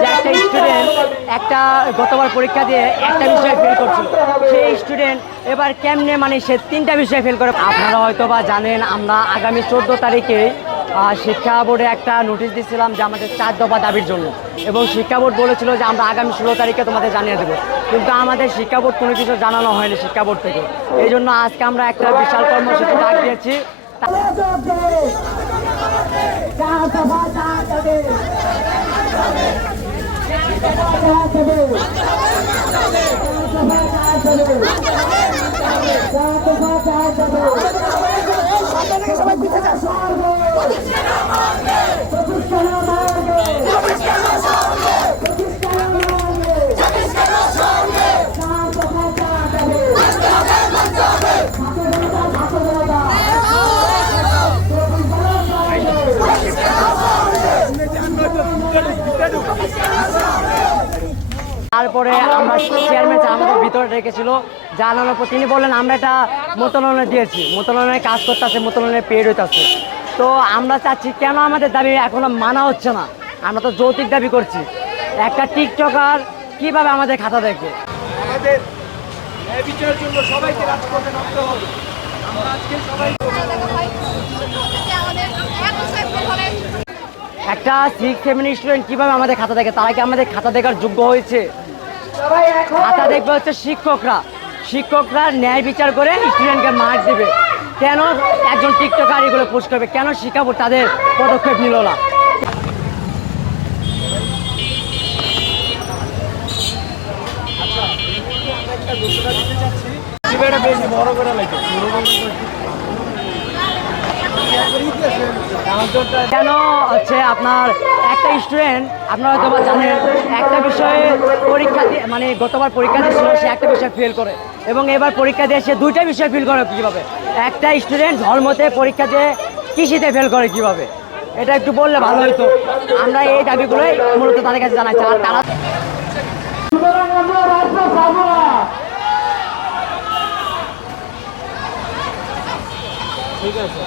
যে একটা স্টুডেন্ট গতবার পরীক্ষা দিয়ে একটা বিষয়ে ফেল করছিল, সেই স্টুডেন্ট এবার কেমনে মানে সে 3টা বিষয়ে ফেল করে। আপনারা হয়তো বা জানেন, আমরা আগামী 14 তারিখে শিক্ষা বোর্ডে একটা নোটিশ দিয়েছিলাম যে আমাদের 4 দফা দাবির জন্য, এবং শিক্ষা বোর্ড বলেছিল যে আমরা আগামী 16 তারিখে তোমাদের জানিয়ে দেবো, কিন্তু আমাদের শিক্ষা বোর্ড কোনো কিছু জানানো হয়নি শিক্ষা বোর্ড থেকে। এই জন্য আজকে আমরা একটা বিশাল কর্মসূচি ডাক দিয়েছি। সবাই পিছিয়ে যাচ্ছে। তারপরে আমরা চেয়ারম্যান আমাদের ভিতরে রেখেছিল জানানোর পর তিনি বললেন আমরা এটা মোতলনে দিয়েছি, মোতলনে কাজ করতেছে, মোতলনে পেড হইতেছে। তো আমরা চাচ্ছি কেন আমাদের দাবি এখনো মানা হচ্ছে না? আমরা তো যৌতিক দাবি করছি। একটা টিকটকার কিভাবে আমাদের খাতা দেখবে? আমাদের এই বিচারের জন্য সবাইকে রাজপথে নামতে হবে। আমরা আজকে সবাই একটা 6-7 স্টুডেন্ট কিভাবে আমাদের খাতা দেখে? তারা কি আমাদের খাতা দেখার যোগ্য হয়েছে? খাতা দেখবে হচ্ছে শিক্ষকরা। শিক্ষকরা ন্যায় বিচার করে স্টুডেন্টকে মার্ক দেবে। কেন একজন টিকটকার এগুলো পোস্ট করবে? কেন শিক্ষা বোর্ড তাদের পদক্ষেপ নিল না? একটা ঘোষণা দিতে চাচ্ছি, জীবনটা বেশি বড় করে লাগে কেন হচ্ছে আপনার একটা স্টুডেন্ট, আপনারা হয়তো বা জানেন, একটা বিষয়ে পরীক্ষা দিয়ে মানে গতবার পরীক্ষা দিয়েছিল, সে একটা বিষয় ফেল করে, এবং এবার পরীক্ষা দিয়ে সে 2টা বিষয় ফেল করে কীভাবে? একটা স্টুডেন্ট ধর্মতে পরীক্ষা দিয়ে কৃষিতে ফেল করে কীভাবে? এটা একটু বললে ভালো হতো। আমরা এই দাবিগুলোই মূলত তাদের কাছে জানাচ্ছি। আর তারা ঠিক আছে,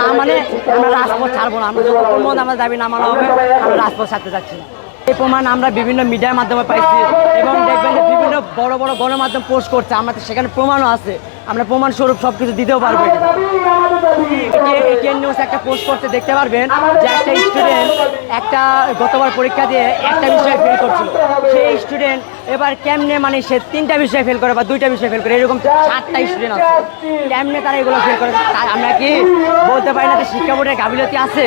না মানে আমরা রাজপথ ছাড়বো না। আমরা যতক্ষণ পর্যন্ত আমাদের দাবি না মানা হবে, আমরা রাজপথ ছাড়তে চাচ্ছি না। এই প্রমাণ আমরা বিভিন্ন মিডিয়ার মাধ্যমে পাইছি, এবং দেখবেন যে বিভিন্ন বড় বড় গণমাধ্যম পোস্ট করছে, আমাদের সেখানে প্রমাণও আছে। আমরা প্রমাণস্বরূপ সব কিছু দিতেও পারবো। এটিএন নিউজ একটা পোস্ট করতে দেখতে পারবেন যে একটা স্টুডেন্ট গতবার পরীক্ষা দিয়ে একটা বিষয়ে ফেল করছিল, সেই স্টুডেন্ট এবার কেমনে মানে সে 3টা বিষয়ে ফেল করে বা 2টা বিষয়ে ফেল করে, এরকম 7টা স্টুডেন্ট আছে। কেমনে তারা এগুলো ফেল করে? আমরা কি বলতে পারি না যে শিক্ষা বোর্ডের গাফিলতি আছে?